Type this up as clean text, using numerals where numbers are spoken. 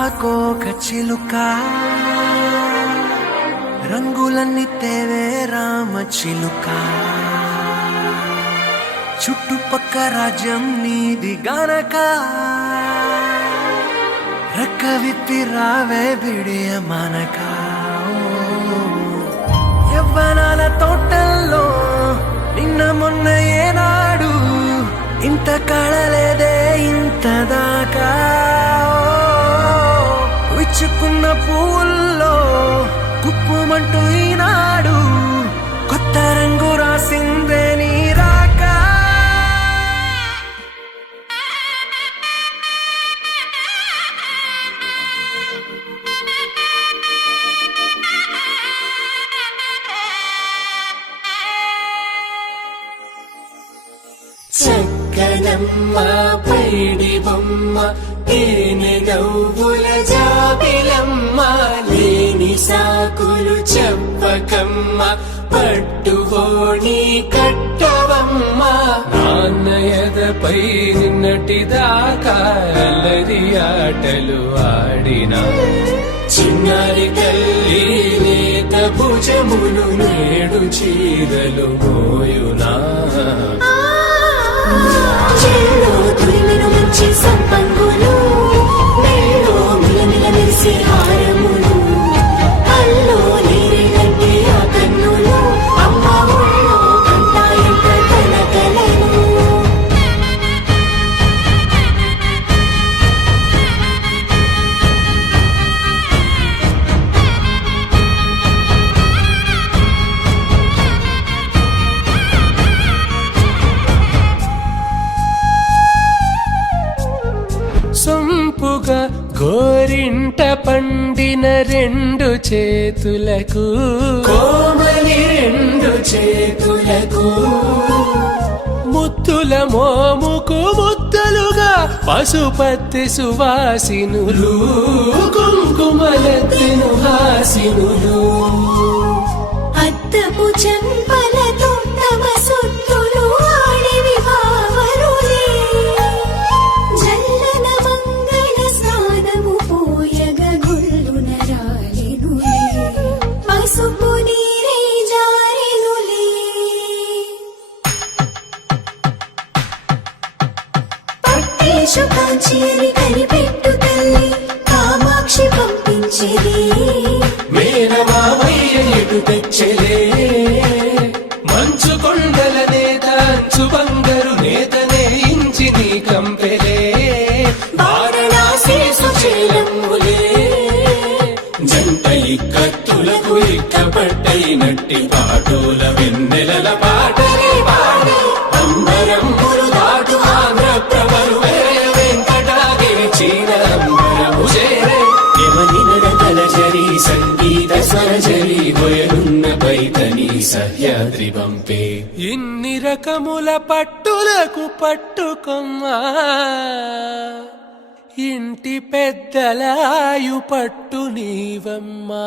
సీతాకోక చిలుక రంగులన్నీ తేవే రామ చిలుక చుట్టుపక్క రాజ్యం నీది గనక రెక్క విప్పి రావే బిడియ మనక యవ్వనాల తోటల్లో నిన్న మొన్న ఏనాడు ఇంత కళలేదే ఇంత దాకా విచ్చుకున్న పూల్లో కుప్పుమంటూ ఈనాడు కొత్త రంగు రాసిందే నీ రాక చక్కనమ్మ పైడి బొమ్మ తేనె నవ్వుల జాబిలమ్మ లేని సాకులు చెప్పకమ్మ పట్టువోణి కట్టవమ్మ నాన్నయదపై నిన్నటిదాకా అల్లరి ఆటలు ఆడినా చిన్నారి తల్లి లేత భుజములు నేడు చీరలు మోయునా చెల్లో తురిమిన మంచి సంపంగులు మెల్లో మిలమిల మెరిసే హారములు అల్లో నీరేనంటే ఆ కన్నులు అమ్మ ఒళ్ళో కంటాయంట కలకలను సొంపుగా గోరింట పండిన రెండు చేతులకు కోమలి రెండు చేతులకు ముత్తుల మోముకు ముద్దలుగా పశుపతి సువాసినులు కుంకుమలెత్తిను హాసినులు అద్దపు చెంపలతో తమ సొత్తులు ఆడివి బావరులే జల్లన మంగళ స్నానము పోయగ గుళ్ళున రాలినులే పసుపు నీరే జారినులే పట్టేశు కాంచేరి కనిపెట్టు తల్లి కామాక్షి పంపించేది మేనమామయ్య ఎటు తెచ్చలే మంచు కొండల నేత అంచు బంగారు నేతనే ఇంచి నీ కంపెలే వారణాసి సుచేలమ్ములే జంట ఇక్కత్తులకు ఇక్కపట్టైనట్టి పాటోల వెన్నెలల పాటలే పాడే అంబరమ్ములు దాటు ఆంధ్ర ప్రభలు వెంకటాగిరి చీన అంబరము చేరే యమనినడతలజరి సంగీత స్వరజరి వయనున్న పైతని సహ్యాద్రి పంపే ఇన్ని రకముల పట్టులకు పట్టుకొమ్మా ఇంటి పెద్దలాయు పట్టు నీవమ్మా